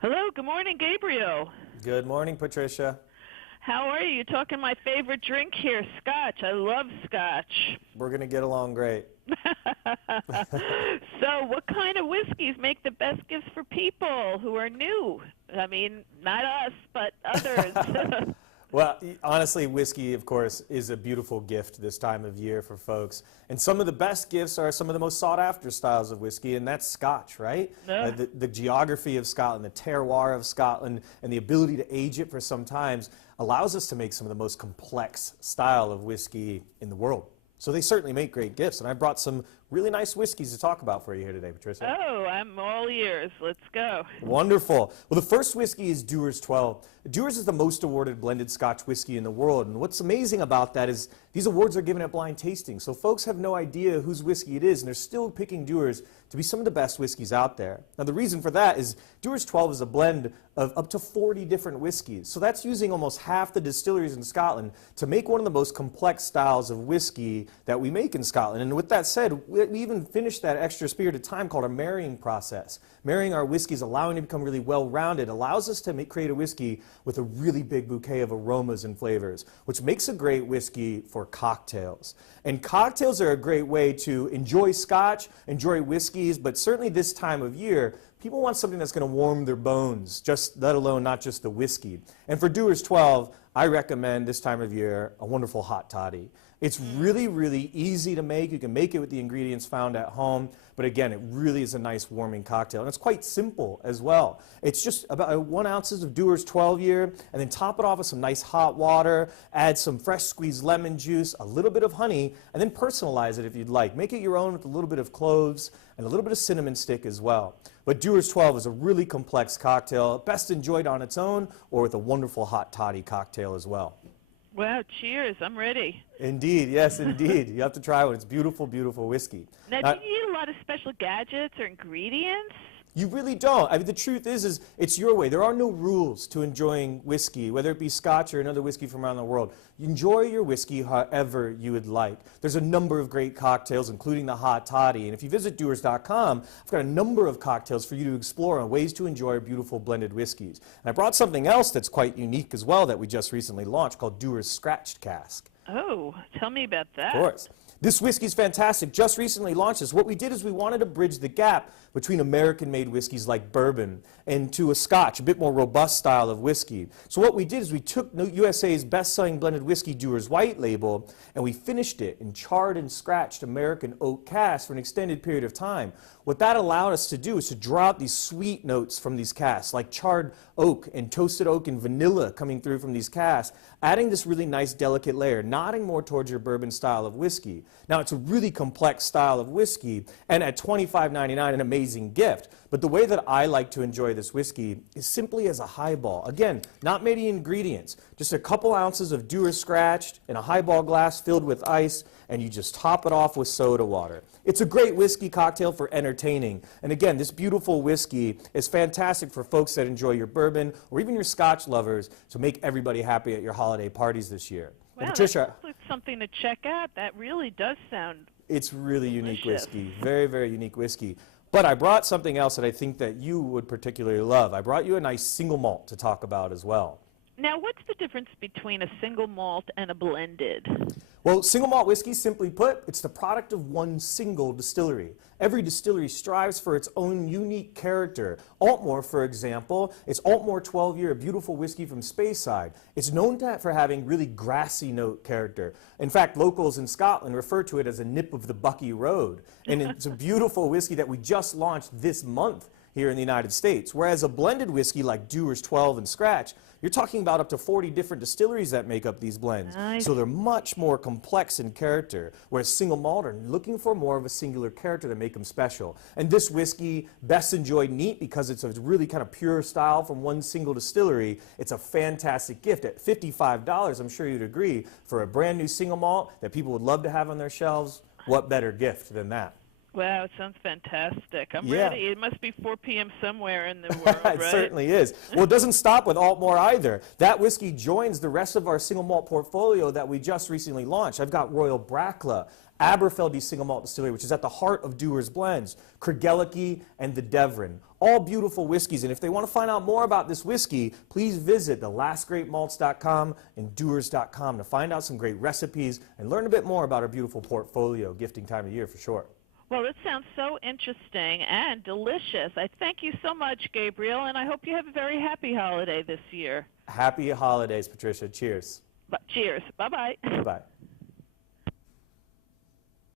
Hello, good morning, Gabriel. Good morning, Patricia. How are you? You're talking my favorite drink here, Scotch. I love Scotch. We're going to get along great. So, what kind of whiskeys make the best gifts for people who are new? I mean, not us, but others. Well, honestly, whiskey, of course, is a beautiful gift this time of year for folks. And some of the best gifts are some of the most sought-after styles of whiskey, and that's Scotch, right? The geography of Scotland, the terroir of Scotland, and the ability to age it for some times allows us to make some of the most complex style of whiskey in the world. So they certainly make great gifts, and I brought some really nice whiskeys to talk about for you here today, Patricia. Oh, I'm all ears. Let's go. Wonderful. Well, the first whiskey is Dewar's 12. Dewar's is the most awarded blended Scotch whiskey in the world, and what's amazing about that is these awards are given at blind tasting, so folks have no idea whose whiskey it is, and they're still picking Dewar's to be some of the best whiskeys out there. Now, the reason for that is Dewar's 12 is a blend of up to 40 different whiskeys, so that's using almost half the distilleries in Scotland to make one of the most complex styles of whiskey that we make in Scotland. And with that said, we even finished that extra period of time called a marrying process. Marrying our whiskeys, allowing it to become really well-rounded, allows us to create a whiskey with a really big bouquet of aromas and flavors, which makes a great whiskey for cocktails. And cocktails are a great way to enjoy Scotch, enjoy whiskeys, but certainly this time of year, people want something that's going to warm their bones, let alone not just the whiskey. And for Dewar's 12, I recommend this time of year a wonderful hot toddy. It's really, really easy to make. You can make it with the ingredients found at home, but again, it really is a nice warming cocktail. And it's quite simple as well. It's just about 1 ounce of Dewar's 12 year, and then top it off with some nice hot water, add some fresh squeezed lemon juice, a little bit of honey, and then personalize it if you'd like. Make it your own with a little bit of cloves and a little bit of cinnamon stick as well. But Dewar's 12 is a really complex cocktail, best enjoyed on its own or with a wonderful hot toddy cocktail as well. Wow, cheers. I'm ready. Indeed, yes, indeed. You have to try one. It's beautiful, beautiful whiskey. Now, do you need a lot of special gadgets or ingredients? You really don't. I mean, the truth is it's your way. There are no rules to enjoying whiskey, whether it be Scotch or another whiskey from around the world. You enjoy your whiskey however you would like. There's a number of great cocktails, including the hot toddy. And if you visit Dewars.com, I've got a number of cocktails for you to explore and ways to enjoy beautiful blended whiskeys. And I brought something else that's quite unique as well that we just recently launched called Dewar's Scratched Cask. Oh, tell me about that. Of course. This whiskey's fantastic. Just recently launched this. What we did is we wanted to bridge the gap between American-made whiskeys like bourbon and to a Scotch, a bit more robust style of whiskey. So what we did is we took USA's best-selling blended whiskey, Dewar's White Label, and we finished it in charred and scratched American oak casks for an extended period of time. What that allowed us to do is to draw out these sweet notes from these casks, like charred oak and toasted oak and vanilla coming through from these casks, adding this really nice delicate layer, nodding more towards your bourbon style of whiskey. Now, it's a really complex style of whiskey, and at $25.99, an amazing gift. But the way that I like to enjoy this whiskey is simply as a highball. Again, not many ingredients, just a couple ounces of Dewar's Scratched in a highball glass filled with ice, and you just top it off with soda water. It's a great whiskey cocktail for entertaining. And again, this beautiful whiskey is fantastic for folks that enjoy your bourbon or even your Scotch lovers to make everybody happy at your holiday parties this year. Wow, Patricia, that's something to check out. That really does sound it's really delicious. Unique whiskey, very, very unique whiskey. But I brought something else that I think that you would particularly love. I brought you a nice single malt to talk about as well. Now, what's the difference between a single malt and a blended? Well, single malt whiskey, simply put, it's the product of one single distillery. Every distillery strives for its own unique character. Altmore, for example, it's Altmore 12 Year, a beautiful whiskey from Speyside. It's known for having really grassy note character. In fact, locals in Scotland refer to it as a nip of the Bucky Road. And it's a beautiful whiskey that we just launched this month here in the United States. Whereas a blended whiskey like Dewar's 12 and Scratch, you're talking about up to 40 different distilleries that make up these blends. Nice. So they're much more complex in character, whereas single malt are looking for more of a singular character to make them special. And this whiskey, best enjoyed neat because it's a really kind of pure style from one single distillery. It's a fantastic gift. At $55, I'm sure you'd agree, for a brand new single malt that people would love to have on their shelves, what better gift than that? Wow, it sounds fantastic. I'm Yeah. ready. It must be 4 p.m. somewhere in the world, It right? certainly is. Well, it doesn't stop with Altmore either. That whiskey joins the rest of our single malt portfolio that we just recently launched. I've got Royal Brackla, Aberfeldy single malt distillery, which is at the heart of Dewar's blends, Craigellachie, and the Devon. all beautiful whiskeys. And if they want to find out more about this whiskey, please visit thelastgreatmalts.com and Dewars.com to find out some great recipes and learn a bit more about our beautiful portfolio. Gifting time of year for sure. Well, this sounds so interesting and delicious. I thank you so much, Gabriel, and I hope you have a very happy holiday this year. Happy holidays, Patricia. Cheers. Cheers. Bye-bye. Bye-bye.